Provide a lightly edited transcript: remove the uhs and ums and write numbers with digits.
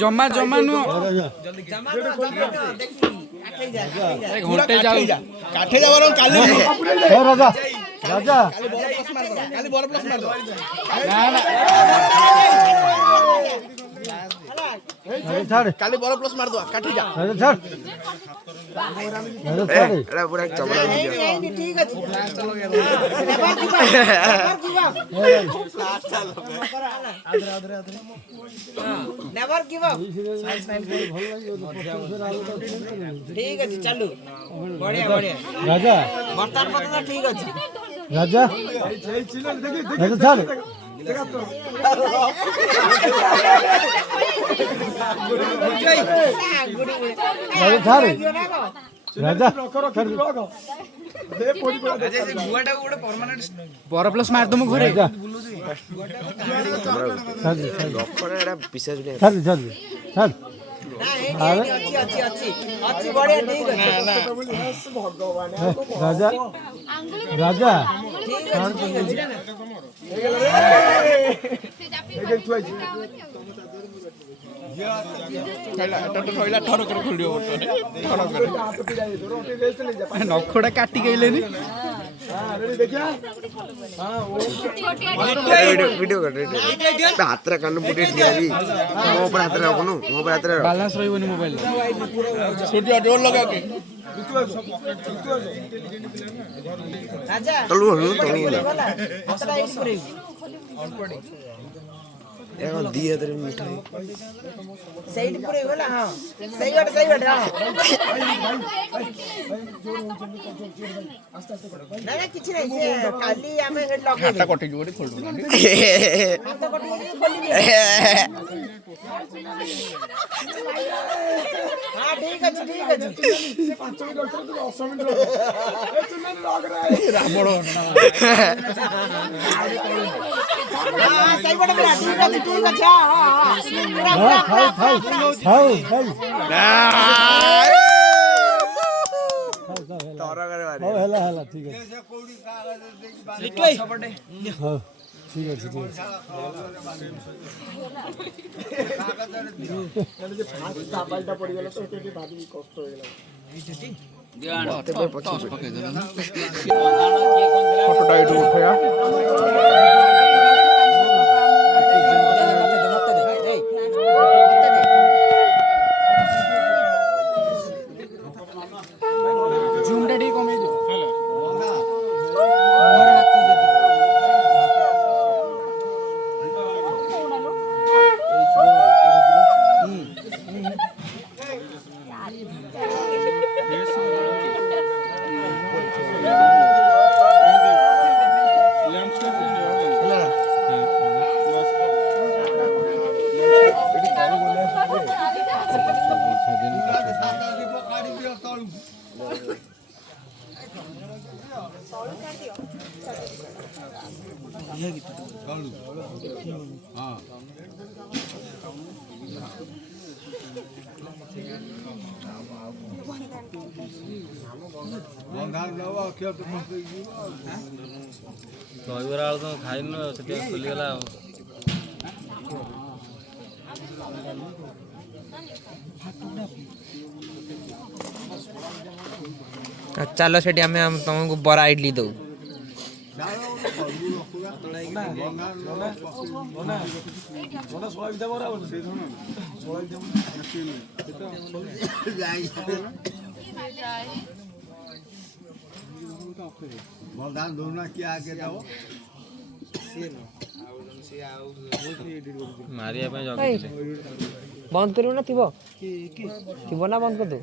जमा जमा नु घंटे जाऊ काठे जा बरं काली राजा राजा काली बड़ प्लस मार दो छाड़ काली बड़ प्लस मार दो काठी जा राजा छाड़ राजा छाड़ एड़ा पूरा चमड़ा हो गया ठीक আছে नेवर गिव अप ठीक আছে চালু বড়িয়া বড়িয়া राजा বর্তমান পর্যন্ত ঠিক আছে राजा राजा छाड़ राजा छाड़ राजा पर प्लस मार दम घरे राजा ରଖଣା ଏଟା ବିଶେଷ ନାହିଁ छाड़ छाड़ छाड़ না এই ଅଛି ଅଛି ଅଛି ଅଛି ବଢିଆ ଠିକ ଅଛି राजा राजा ঠিক আছে ঠিক আছে नखड़ा काटी गईलेनी वीडियो कर हाथ रे कान पुटे दिया भी मो पर हाथ रे रखनु मो पर हाथ रे बैलेंस रहबनी मोबाइल छोटिया डोर लगा के রাজা तलु हनु तलु গলা হাতটা ইউজ করে एगो दिए दरे मिठाई সাইড করে গলা হ্যাঁ সেই বাট হ্যাঁ না না কিছু নাই সে কালি আমি হেড লগাই হাতটা কটে জোরে খোল দো হাত কটি খোলি দি হ্যাঁ ঠিক আছে সে 5 মিনিট ধরে তো 10 মিনিট এ চুনা লগ রে রাবড় হ্যাঁ সেই বাট ঠিক আছে खाओ खाओ खाओ खाओ तोरा करे मारे खाओ हला हला ठीक है লিটুই हां ठीक है ठीक है পাল্টা পড়ি গেল তো এতে ভাবি কষ্ট হয়ে গেল ফটোটা একটু উঠায়া जूम टा कमे दो ଦହିବରା ଆଳୁ ତ ଖାଇନୁ ସେଥିପାଇଁ ଖୋଲିଗଲା ଆଉ चलो सेठी आम तुमको बरा इडली दो ମାରିବା ପାଇଁ ବନ୍ଦ କରିବ ନା ଥିବ ଥିବ ନା ବନ୍ଦ କରିଦଉ